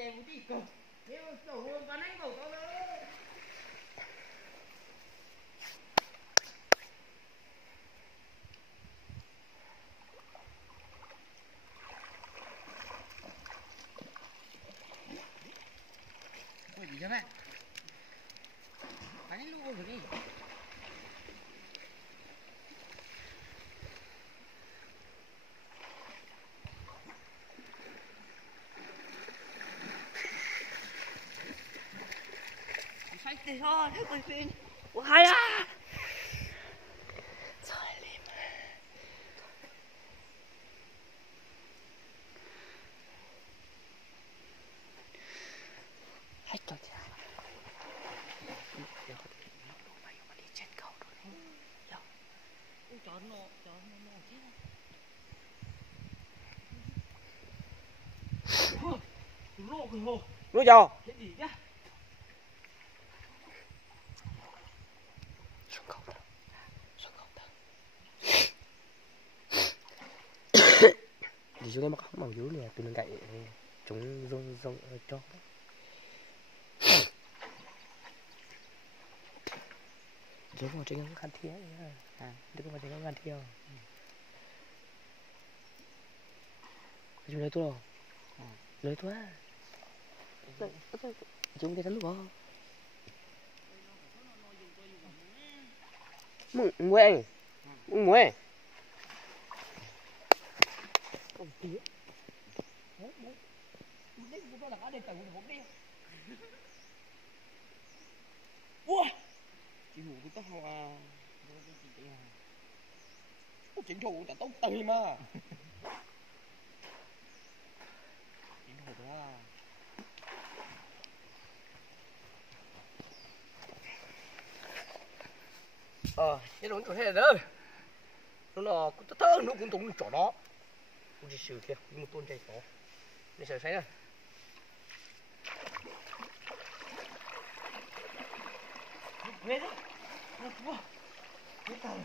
tè một tí cơ. Nếu sổ hương con anh bảo tao nữa. Ôi gì vậy mẹ? Bánh luôn rồi đi. Đi thôi, hết quay phim. Ủa hay à. Trời liêm. Hết rồi cha. Mày đi chết cầu rồi đấy. Đâu. Chó nó chết. Lô cái hồ. Lô chào. Cái gì nhá. Thì chúng em mặc không bằng dưới nè, từ bên cạnh chúng rông cho. Chứ không trên cái khăn thía nhá. À, đừng có trên cái khăn thía. Chúng lấy tôi rồi. Lấy tôi á. Chúng cái thằng lúc đó. Mười. Mười. Không tía. Đấy. Đấy của tôi là cá đền tàu của đi. Ua. Chị hủ của tao à. Chính thủ đã tao tơi mà. Chính thủ đó. Cái đồ nó thế đó. Nó cũng tơ nó cũng tung chỗ đó. Cũng chỉ xử kia, một tuần chạy có. Để xử thấy này. Về đó. Nó quá. Cái tàu.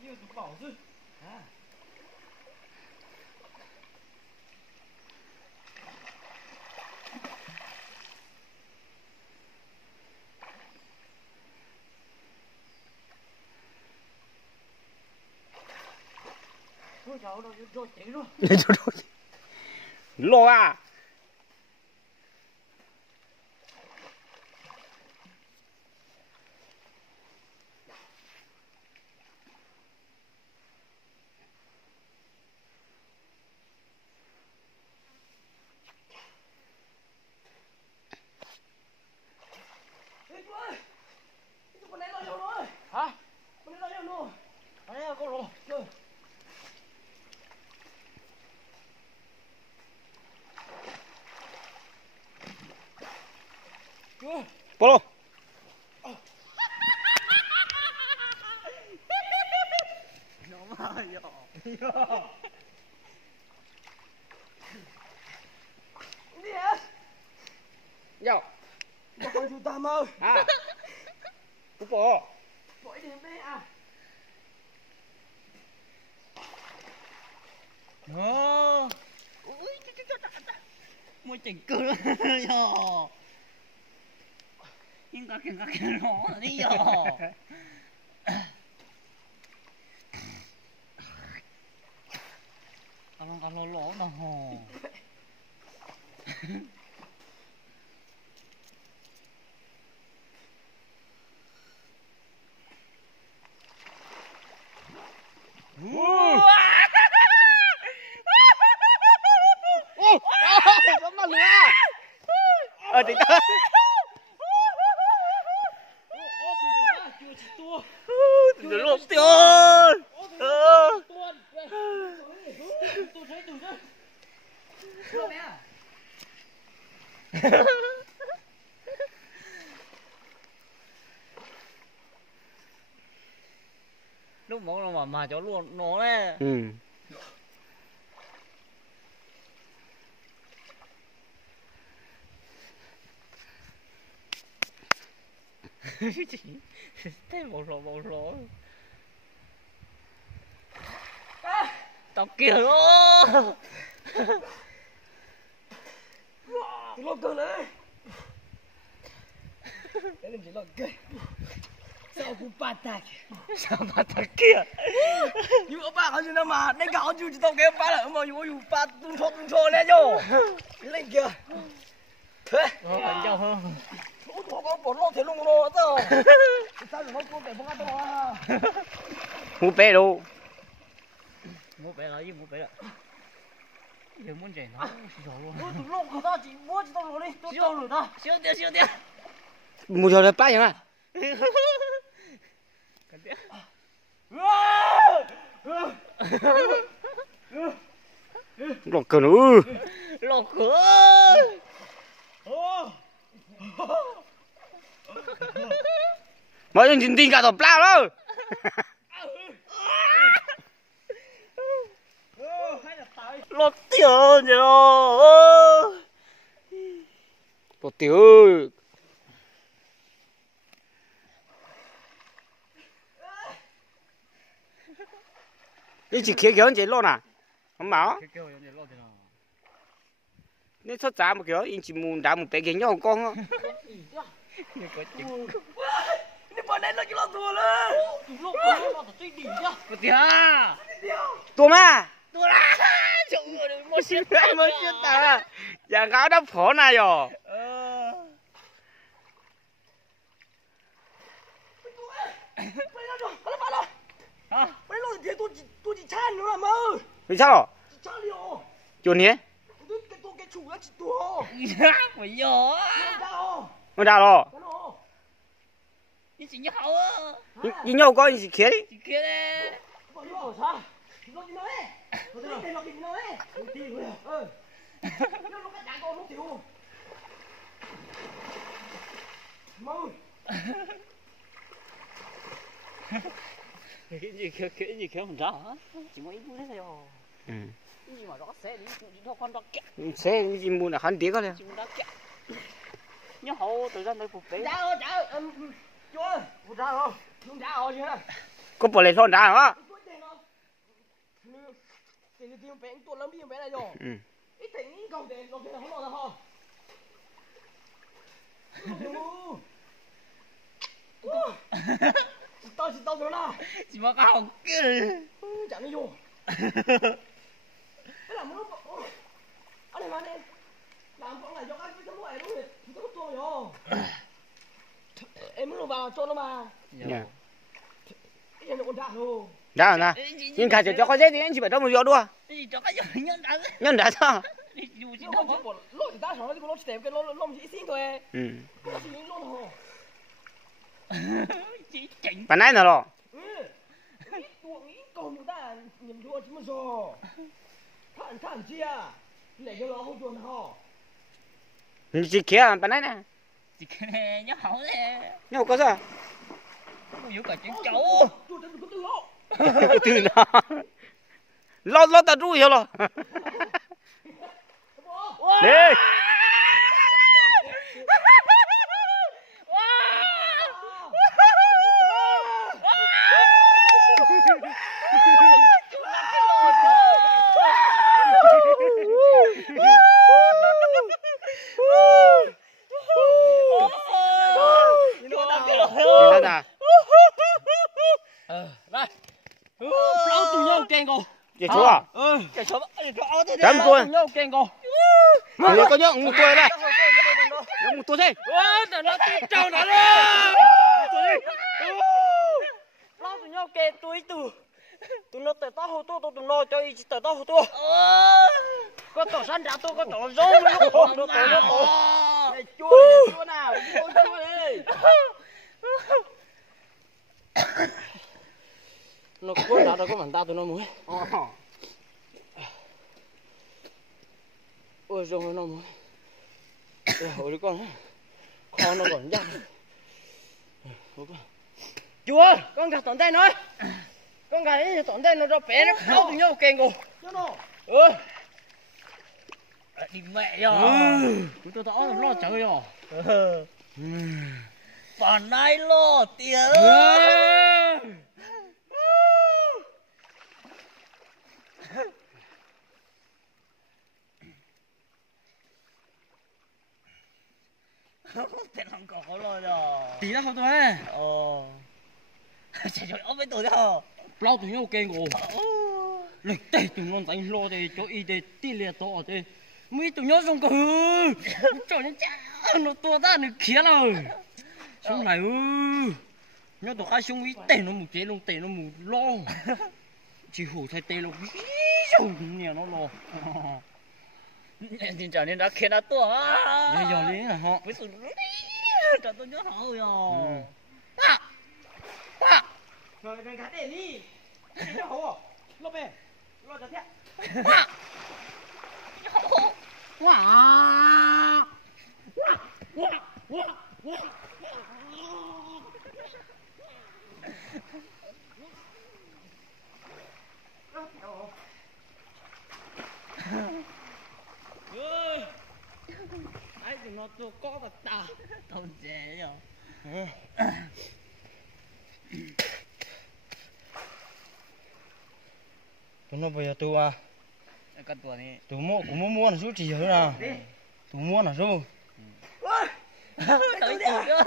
Nhiều tụi bảo chứ. À. Thôi cháu đâu rồi chạy luôn. Lo à. Hả? Con lên đâu luôn? Ở đây con rồi. Chơi. Polo. Nó mà nhỏ. Đi hết. Yo. Mà con chú ta mơ. À. Cúp bộ. Vội đi mẹ à. Nó. Ui môi chỉnh cử rồi. Nhưng các cái nó đi rồi. Con lỗ lỗ nào hồ. Có mà lửa. Chính ta. Chưa lộn tiền. Tôi thấy từ đây. Lúc mà cháu luôn nó đấy. Ừ. Thế một lỗ tao kìa nó lo cơ đấy. Cái làm gì lo cơ. Sao cũng ba ta kìa. Sao ba ta kia? Nhưng mà ba có gì đâu mà, đây cả chú chỉ tao cái ba là mà dù ba tung thô lên vô. Lên kìa. Thế. Còn nhau hơn. Ủa tao có bỏ lo thế luôn rồi tao. Sao nó có cái bông tao à? Mua bé đâu? Mua bé là gì mua bé là? Giờ muốn chạy nó xíu luôn. Tụi lông của tao chỉ mua cho tao rồi đi, tao rồi tao. Xíu tiền. Mua cho nó ba vậy mà. Lọc cửa nữa. Lọc cửa. Mọi người tin cả tàu plau đâu. Lọc tiền rồi. Lọc tiền ơi.你只खेल खेल chỉ lo nè, không bảo. Nếu xuất giá một kiểu, anh chỉ muốn đá một bé kia nhau con á. Đi vào đây là cái lo thua lên. Lo chơi đỉnh chứ. Một tiếng. Tua mà. Tua là. Trời ơi, một xuyên ta. Giờ gáo đắp phổ này rồi. Hả? Bây giờ tôi chỉ chan nữa mà. Vì sao? Chỉ chan liệu. Chuồn nhé? Cái chủ là chỉ tua. Bây giờ. Không ra rồi. Đi chỉ nhau á. Đi nhau có gì kia đi. Kia đi. Bỏ vô sao? Lo gì nói? Lo gì nói? Đi rồi. Nó lúc cái đạn con nó tiểu. Mau. Cái gì kéo không ra hả? Chỉ có ít mua thế thôi. Cái gì mà nó xe đi thôi con đó kẹt. Xe gì mua là hắn tiếc đó. Chỉ mua đó kẹt. Nhớ hậu từ ra đây phục tế. Chào. Chú ơi, ra rồi. Không ra rồi chứ. Có bỏ lên thôn ra hả? Tiền bé tuột lắm tiền bé này rồi. Ít tiền cầu tiền nó kia không lo ra ho. Tao rồi là. Chỉ mà cao kia. Chẳng đi vô. Cái làm nó anh này mà đi. Làm con này cho anh cái loại đúng rồi. Nó có to rồi. Em muốn vào cho nó mà. Dạ. Cái này còn đã rồi. Đã rồi nè. Nhưng cả cho có dễ thì anh chỉ phải cho một giọt đua. Cho cái nhân đã. Nhân đã sao? Lỗ thì ta nói cái lỗ chỉ đẹp cái lỗ chỉ xin thôi. Nó chỉ lỗ thôi. Chỉ chỉnh. Bạn này nào rồi? Tuồng ít cầu người ta nhầm thua chứ mà rồi. Thằng chia. Để cho nó không chuồn hò. Chỉ kia bạn này nè. Chỉ kia nhớ hậu nè. Nhớ có sao? Không hiểu cả chuyện cháu. Tôi đừng có từ lỗ. Từ nào? Lo ta rui hiểu rồi. Đi. Cái chú à? Cái chú Cắm tôi. Kèn cô. Người có nhớ một tuổi đây. Nhớ một tuổi thế. Nó trâu nó đó. Nó tụi nhau kèn tuổi từ. Tụi nó tới tao hồ tôi tụi nó cho ý tới tao hồ tôi. Có tổ săn ra tôi có tổ rô nó không nó tổ nó tổ. Này chua nào, chua đi. Nó cuốn đã rồi có mảnh ta tụi nó muối. Ôi rồi nó muối. Ôi đứa con nó còn dắt. Chúa, con gạt tổn tay nói. Con gạt ấy tổn tay nó cho bé nó đau tụi nhau kèn cô. Đi mẹ rồi. Tôi tỏ lo chơi rồi. Còn ai lo tiền. tiền làm cỏ lo rồi tí đó không tôi chạy chạy ốp với tôi đó lâu tụi nhau kêu ngủ lịch tê tụi nó đánh lo thì chỗ y tế tí liệt to thế mấy tụi nhau xong cơ trời nó chả nó to ra nó kia rồi xong này nhớ tụi hai xong ý tê nó một chế luôn tê nó một lo chỉ hủ thay tê luôn rồi nhiều nó lo nên trở nên đã khiến nó to giờ giờ lý là họ với sự trời tôi nhớ họ rồi rồi rồi gắn để đi nó hổ lo về lo cho thế ơi ai thì nó tôi có vật ta tao dễ rồi tụi nó bây giờ tôi cái tuổi này tụi mua là số chỉ rồi nào tụi mua là số tới tuổi nữa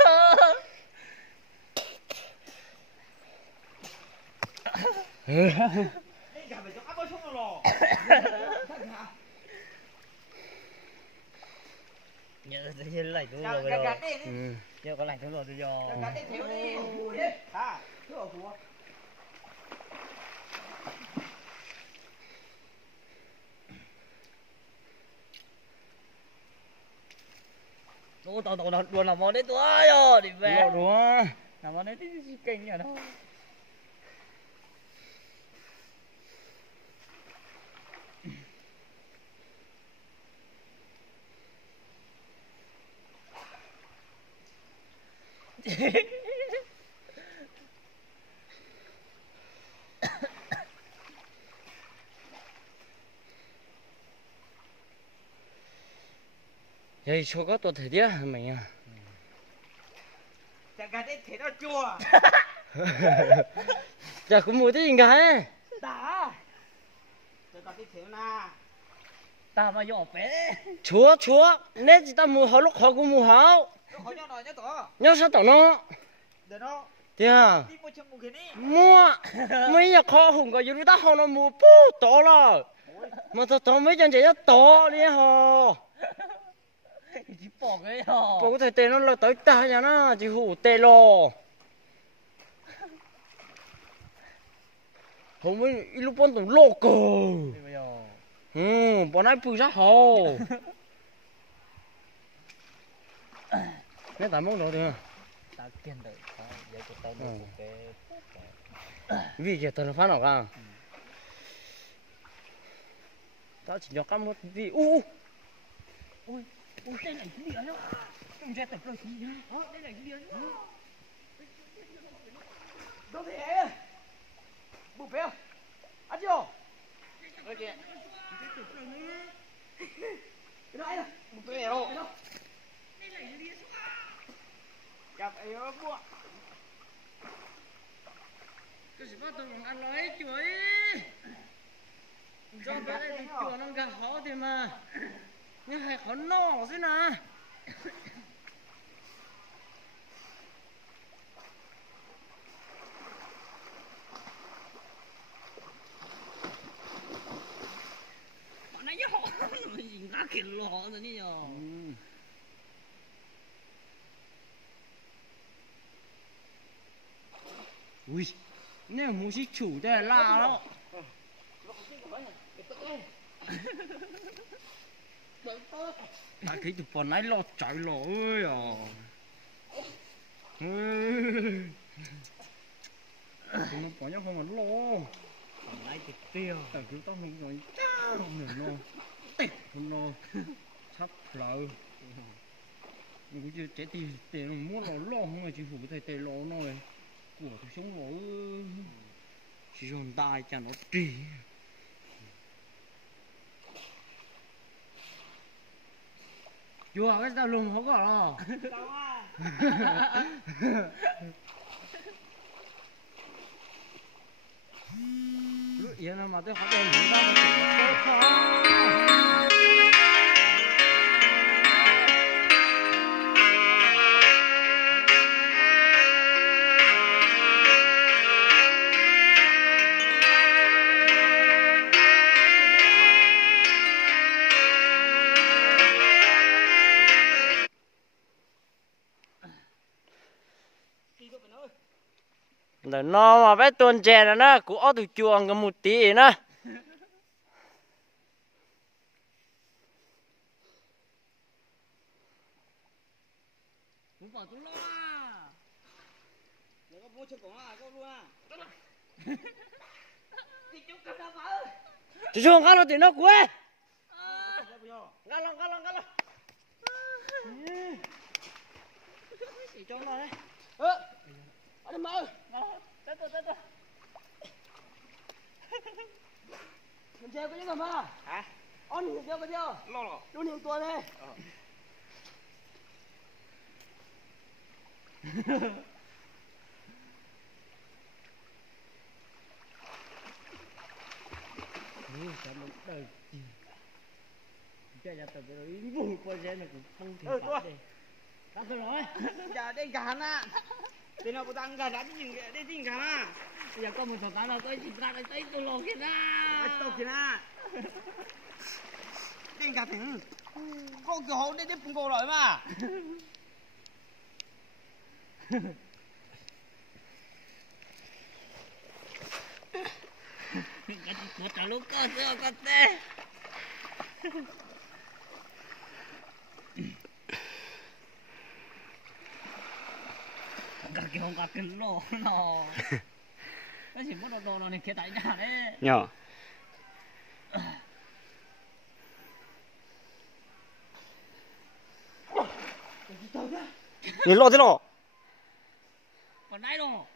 nhớ tự nhiên lại tôi rồi nhớ có lạnh tôi rồi tôi giờ tôi tao đuổi làm món đấy tôi rồi đi về đúng làm món đấy thì kinh nhở đâu vậy số có tôi thấy đi mình à chẳng cả đấy thế nó chua chả có mùi gì cả đã tôi tao đi thiếu na ta mà nhỏ bé chúa nên chỉ ta mùi hảo lúc họ cũng mùi hảo khó nhau nói nhá tỏ nhau sao tao nó để nó thì à đi mua châm mua cái này mua mấy nhà kho hùng có dù ta họ nó mùi bố to là mà tao mấy chân chạy to đi họ chỉ bỏ cái hò bỏ cái tê nó là tới ta nhà nó chỉ hủ tê lo không mấy lúc bọn tụi lo cờ bọn ai bự ra hồ mấy tao mong đó được ta kiên đợi giờ của tao được một cái vì giờ tao nó phá nào cả tao chỉ cho cắm một vì ui đây này cái gì đó không ra tập rồi gì đó đây này cái gì đó đâu thế bù béo ăn chưa cái gì cái đó là bù béo đây này cái gì gặp ai đó mua cái gì mà tụi mình ăn nói chuối cho cái này thì chuột nó cả khó thì mà nhưng hay khó no thế nào bọn này nhá gì ngã kia lò rồi nhỉ ui nếu muốn sĩ chủ đây là đó ta thấy tụi bọn này lo chạy lo ơi à tụi nó bỏ nhau không mà lo bọn này thì tiêu tao cứ tao không rồi không được lo tịt không lo sắp lợ mình cũng chưa trẻ tiền nó muốn lo không mà chỉ phụ thầy tê lo nó rồi của tôi sống lo chỉ dồn tay cho nó trì chưa cái tao luôn không có lo đâu à lúc yên mà tôi hỏi em chúng ta phải nó mà bé tuần chè là nó cũng ở từ chuồng cái một tí nữa. Muốn bỏ chúng nó à? Để có mua cho con à, con luôn à? Đi chung cầm đâu mà? Chú chuồng cái nó thì nó quê. Ngắt lòng. Đi chung nó đấy. Ở đây mơ. Tới. Mình chơi có những ngầm à? Hả? Ông nhìn chơi có chưa? Lo. Luôn nhìn tuần đây. Sao mình đời chơi ra từ cái đấy vùng qua xe này cũng không thể bắt đi. Đã tôi nói. Dạ đây cả na. Thế nào tăng cả đã đi nhìn cả na. Bây giờ có một thằng nào tôi chỉ ra tới tôi lo kia na. Tôi kia na. Đi cả thằng. Cô kiểu hậu đi tiếp cùng cô rồi mà. Một trả lúc cơ xưa con tê. Cả kiểu cả cái lô nó. Nó chỉ muốn đồ này kia tại nhà đấy. Nhỏ. Nhìn lo thế nào? Còn nãy đâu?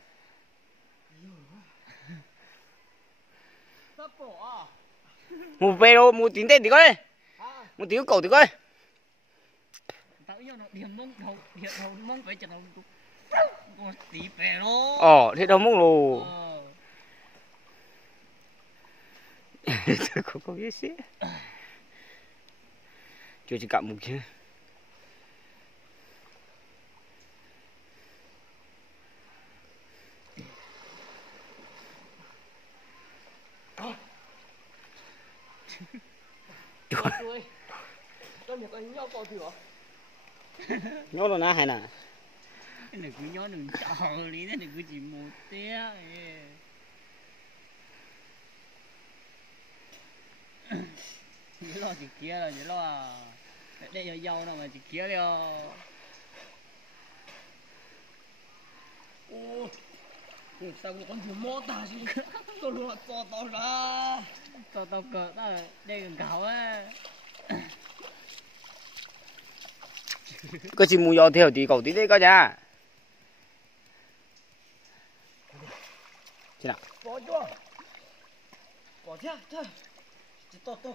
Một về đâu, một tiếng tên thì coi. Một tiếng cầu thì coi. Tao yêu nó điểm đầu mông phải chặt đầu. Tí về đó. Thế đầu mông lù. Có biết xí. Chưa chỉ cặm một chứ. Nhớ rồi na hay nè. Cái này cứ nhớ đừng chờ lý thế này cứ chỉ một té. Nhớ lo chỉ kia rồi nhớ lo à. Đây giờ dâu nào mà chỉ kia đi. Ô. Sao con thử mô ta chứ. Tôi luôn to to ra. To cỡ đó đây gần cậu á. Có chỉ muốn theo thì cậu tí đấy coi nha. Chị nào? Bỏ chưa? Bỏ theo, thôi. Chỉ to kìa.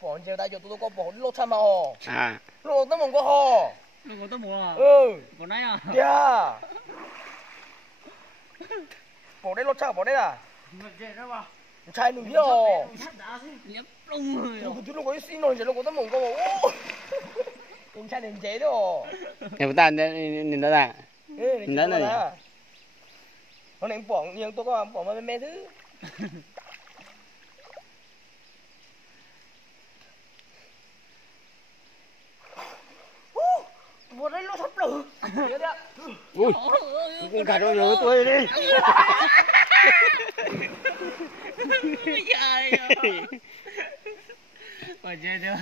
Bỏ giờ đây cho tôi có bỏ lô cha mà hồ. À. Lô tao mong có hồ. Lô tao mong à? Bỏ này à? Yeah. Bỏ đây lô cha bỏ đây à? Trai đừng biết rồi. Nhấp lung rồi. Tôi nó xin rồi, nó có tấm mông có bảo. Anh trai đừng chế đâu. Em ta nhìn đó là. Nhìn đó này. Nó này bỏ nhiều tôi có bỏ mà mê thứ. Bỏ đây nó sắp lử. Ui. Con cả đôi nhớ tôi đi.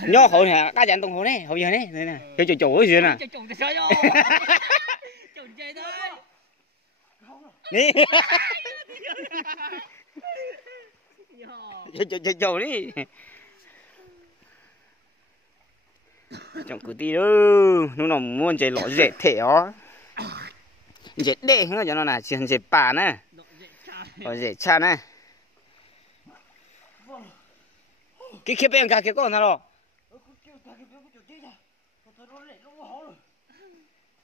Nhớ hậu nè, cá dặn tông hậu này, hậu giờ này, này nè, cho chủ cái gì nè. Nè. Cho chủ đi. Trong cứ tí đó, lúc nào muốn chạy lọ dễ thể ó. Dễ đê hơn cho nó là chỉ dễ bà nè. Rồi dễ cha nè. Cái kia bên cả kia con nào rồi?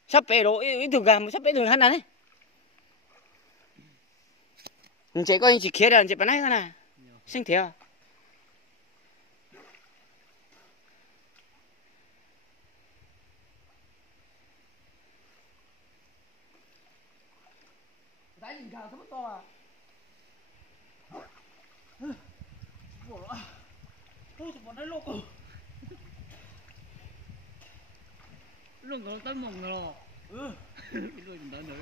Sắp bể rồi, ít thường gà sắp bể thường hắn này. Anh chị coi anh chị kia là anh chị bán này thôi nè. Xinh thế à? Đấy nhìn gà rất to à. Bỏ rồi. Ôi, bọn đấy lô cổ. đừng có tới mùng rồi. Ừ. Đuôi mình đỡ nữa.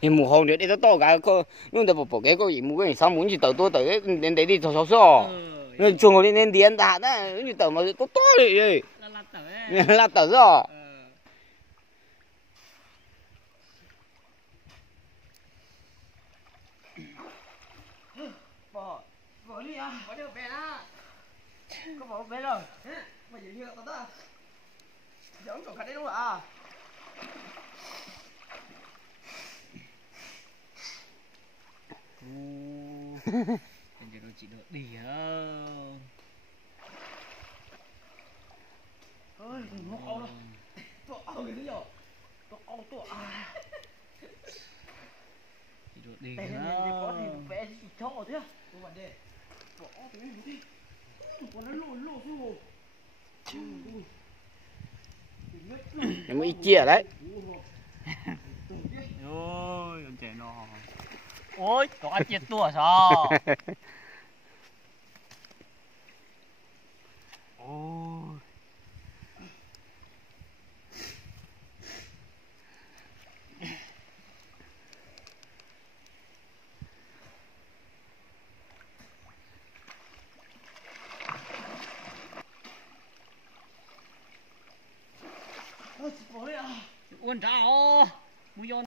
thì mù hồ nữa đi tới to cái có nhưng mà bộ cái có gì mù cái sao muốn chỉ tàu tôi tới đến đấy đi cho số nên chuồng lên đến điện đạn á như tàu mà to to đi là tàu rồi bỏ đi à, bỏ được về đó, có bỏ về rồi, mà giữ nhựa tao đó, giống chỗ khác đấy đúng không ạ? Bây giờ nó chỉ được đi không? Ôi, đừng ngộ đâu, tôi ao cái gì rồi, tôi ao tôi à. Chỉ được đi Đây không? này có thì vẽ chỉ cho thế, tôi bảo đây, bỏ cái này đi, còn nó lộn xuống. nhưng mà ít chia đấy Ôi, con trẻ nó. Ôi, có ăn chết tua sao? Ôi. Ôi, bỏ đi à. Ôi, chào. Muốn vô